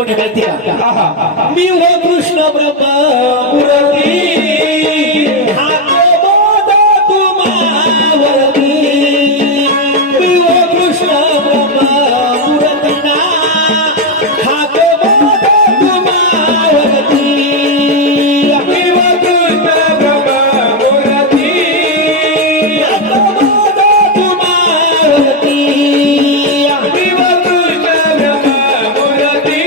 कोणी माहिती का? मी हो कृष्ण ब्रह्मा मुरती हात बोध तुम्हावरती मी हो कृष्ण ब्रह्मा मुरती ना हात बोध तुम्हावरती मी हो कृष्ण ब्रह्मा मुरती हात बोध तुम्हावरती मी हो कृष्ण ब्रह्मा मुरती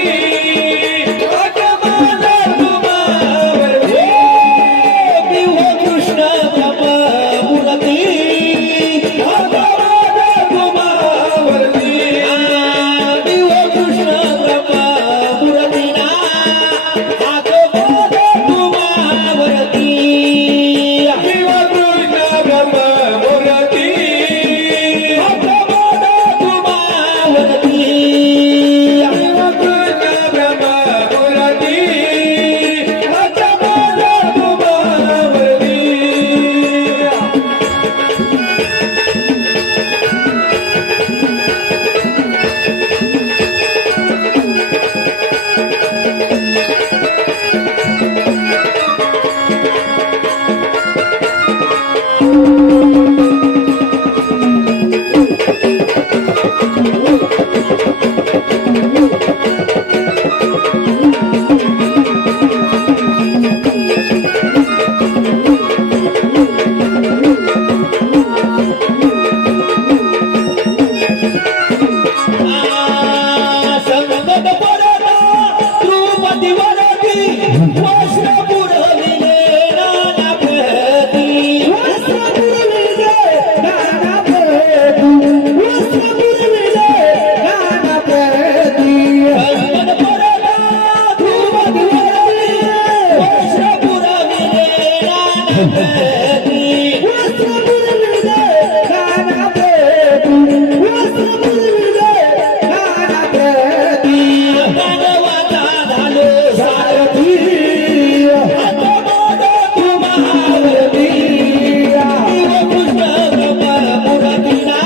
हात बोध तुम्हावरती मी हो कृष्ण ब्रह्मा मुरती हात बोध तुम्हावरती मी हो कृष्ण ब्रह्मा मुरती ना हात बोध तुम्हावरती मी हो कृष्ण ब्रह्मा मुरती हात बोध तुम्हावरती मी हो कृष्ण ब्रह्मा मुरती हात बोध तुम्हावरती संगत परता द्रुपदी वरती वस्त्र पुरविले नाना प्रती वस्त्र पुरविले नाना प्रती वस्त्र पुरविले नाना प्रती संगत परता द्रुपदी वरती वस्त्र पुरविले नाना प्रती वस्त्र पुरविले नाना प्रती वस्त्र पुरविले नाना प्रती भगवता झालो सारथी हात बोध तुम्हावरती मी हो कृष्ण ब्रह्मा मुरती ना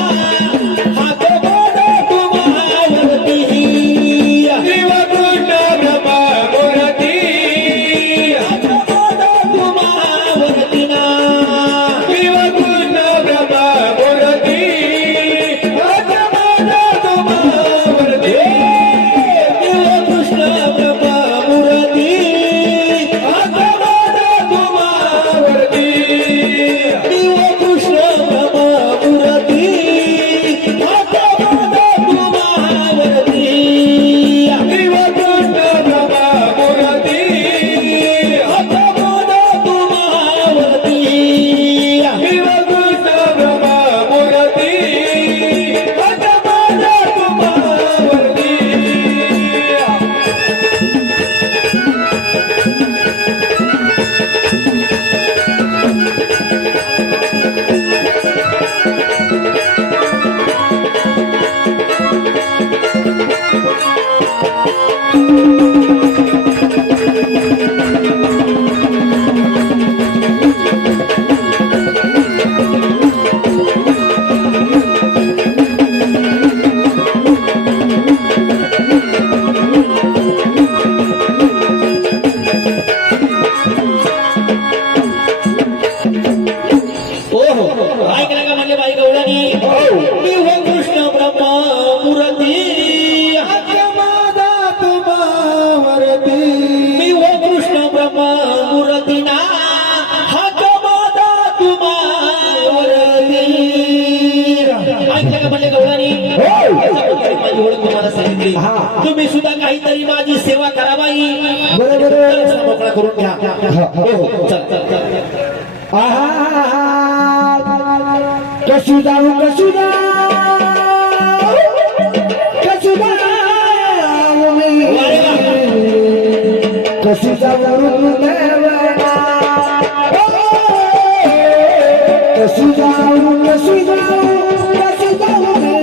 हात बोध तुम्हावरती मी हो कृष्ण ब्रह्मा मुरती हात बोध तुम्हावरती ना मी हो कृष्ण ब्रह्मा मुरती हात बोध तुम्हावरती मी हो कृष्ण ब्रह्मा मुरती हात बोध तुम्हावरती मी हो कृष्ण ब्रह्मा मुरती हात बोध तुम्हावरती मी हो कृष्ण ब्रह्मा मुरती हात बोध तुम्हावरती मी हो कृष्ण ब्रह्मा मुरती हात बोध तुम्हावरती ओहो ऐकलं का म्हणजे बाई गवळणी मी हो कृष्ण ब्रह्मा मुरती हात माझा तुम्हावरती मी हो कृष्ण ब्रह्मा मुरती ना हात माझा तुम्हावरती ऐकलं का म्हणजे गवळणी माझी ओळख तुम्हाला सांगितली तुम्ही सुद्धा काहीतरी माझी सेवा करा बाई बरोबर मोकळा करून घ्या हो चल चल चल कशी जाऊ कशी जाऊ कशी जाऊ मी कशी जाऊ देवना कशी जाऊ कशी जाऊ कशी जाऊ मी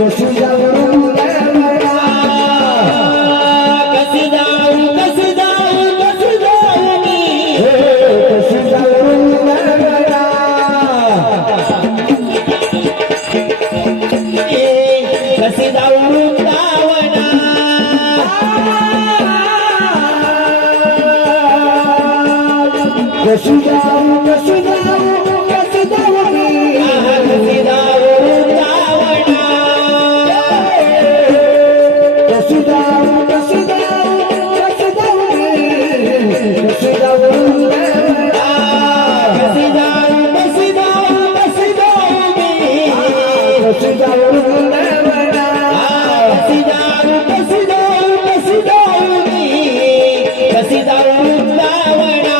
कशी जाऊ देवना कशी जाऊ कशी जाऊ कशी जाऊ मी कशी जाऊ देवना कशी जाऊ वृंदावना कशी जाऊ कशी जाऊ कशी जाऊ मी कशी जाऊ वृंदावना कशी जाऊ कशी जाऊ कशी जाऊ मी कशी जाऊ वृंदावना कशी जाऊ कशी जाऊ कशी जाऊ मी कशी जाऊ वृंदावना कशी जाऊ कशी जाऊ कशी जाऊ मी कशी जाऊ वृंदावना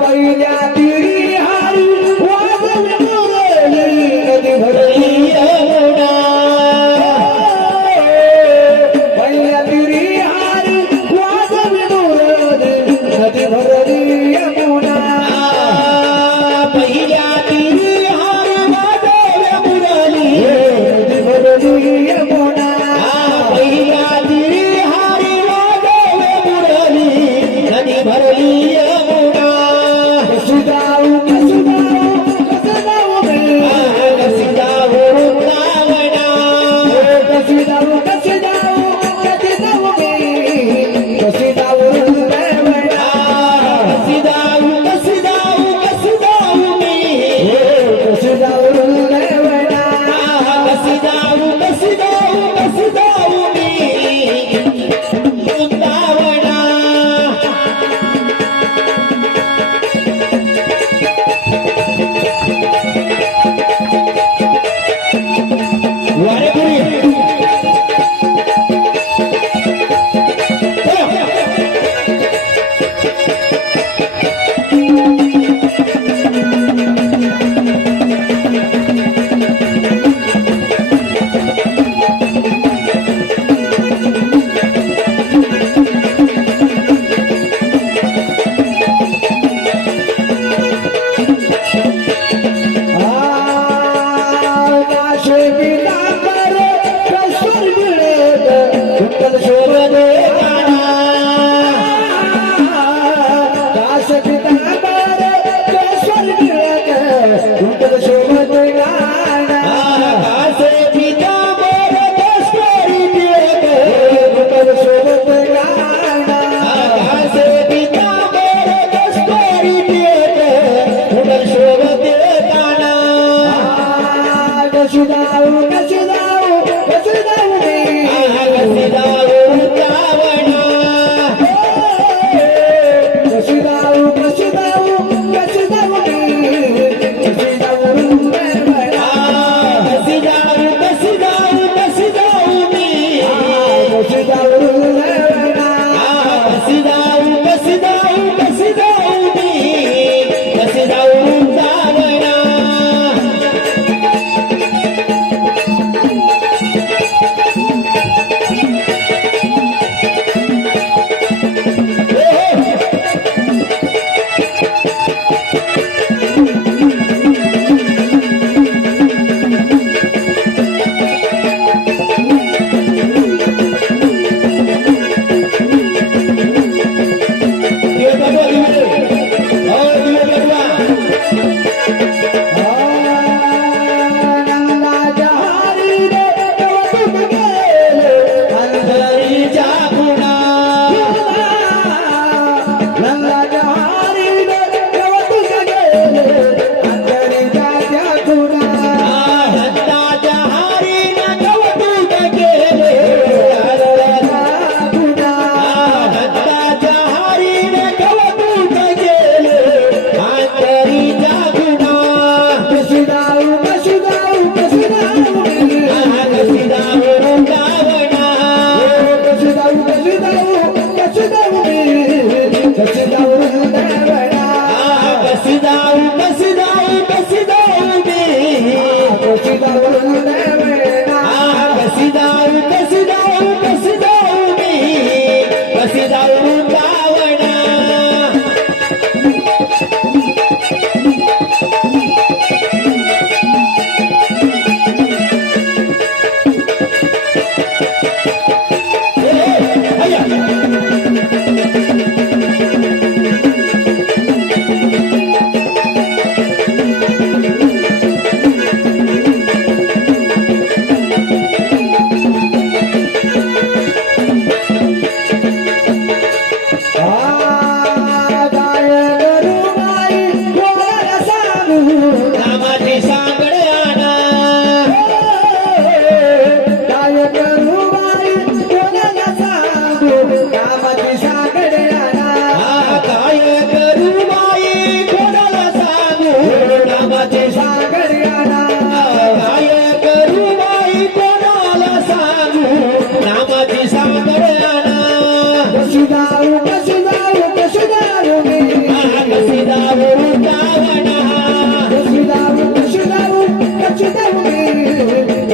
पहिल्या तिरी हारी वाजवी मुरली नदी भरली यमुना पहिल्या तिरी हारी वाजवी मुरली नदी भरली यमुना पहिल्या तिरी हार वाजव्या मुरली नदी भरली यमुना पहिल्या तिरी हार वाजव्या मुरली नदी भरली यमुना कशी जाऊ कशी जाऊ कशी जाऊ मी कशी जाऊ वृंदावना कशी जाऊ कशी जाऊ कशी जाऊ मी कशी जाऊ वृंदावना कशी जाऊ कशी जाऊ कशी जाऊ मी कशी जाऊ वृंदावना कशी जाऊ कशी जाऊ कशी जाऊ मी वृंदावना वारेपुरी नाशे बिना कर कसर मिळेल कुंडल शोभन काश बिना कर कसर मिळेल कुंडल शोभन गाणा कासे पिता मोर कष्टरी देत कुंडल शोभन गाणा कासे पिता मोर कष्टरी देत कुंडल शोभ देताना कशी जाऊ कशी जाऊ कशी जाऊ मी कशी जाऊ वृंदावना कशी जाऊ कशी जाऊ कशी जाऊ मी कशी जाऊ वृंदावना कशी जाऊ कशी जाऊ कशी जाऊ मी कशी जाऊ वृंदावना कशी जाऊ कशी जाऊ कशी जाऊ मी कशी जाऊ वृंदावना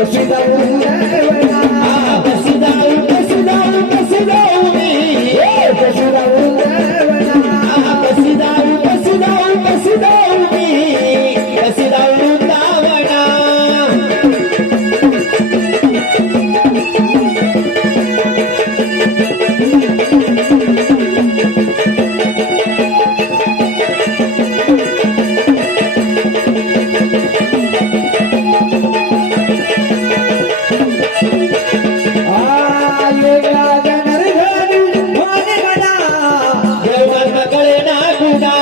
कशी जाऊ वृंदावना कशी जाऊ कशी जाऊ कशी जाऊ मी कशी जाऊ वृंदावना कशी जाऊ कशी जाऊ कशी जाऊ मी कशी जाऊ वृंदावना देवांना कळे ना गुना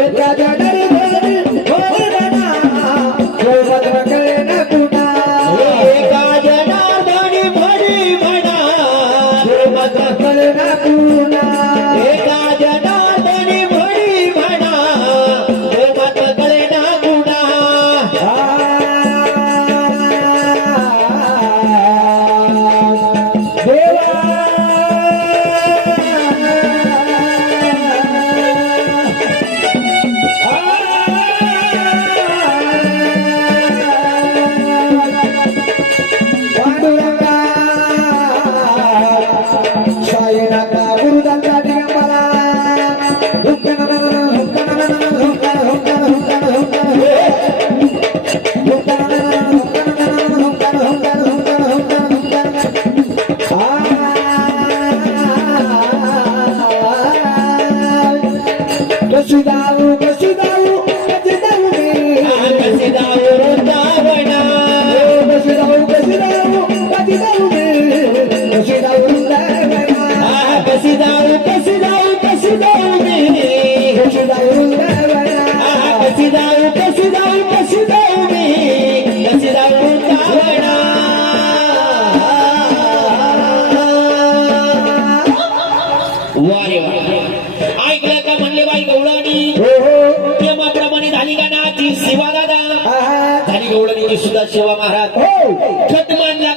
एका जनार्दनी म्हणी म्हणा एका जनार्दनी म्हणी म्हणा देवांना कळे ना गुना कशी जाऊ कशी जाऊ कशी जाऊ कशी जाऊ वृंदावना कशी जाऊ कशी जाऊ कशी जाऊ कशी जाऊ वृंदावना कशी जाऊ कशी जाऊ कशी जाऊ मी कशी जाऊ वृंदावना कशी जाऊ कशी जाऊ कशी जाऊ मी कशी जाऊ वृंदावना वारे वा ऐकलं का म्हणले बाई गवळणी प्रेमाप्रमाणे झाली का नाची सेवा दादा झाली गवळणीची सुद्धा सेवा महाराज खट मानला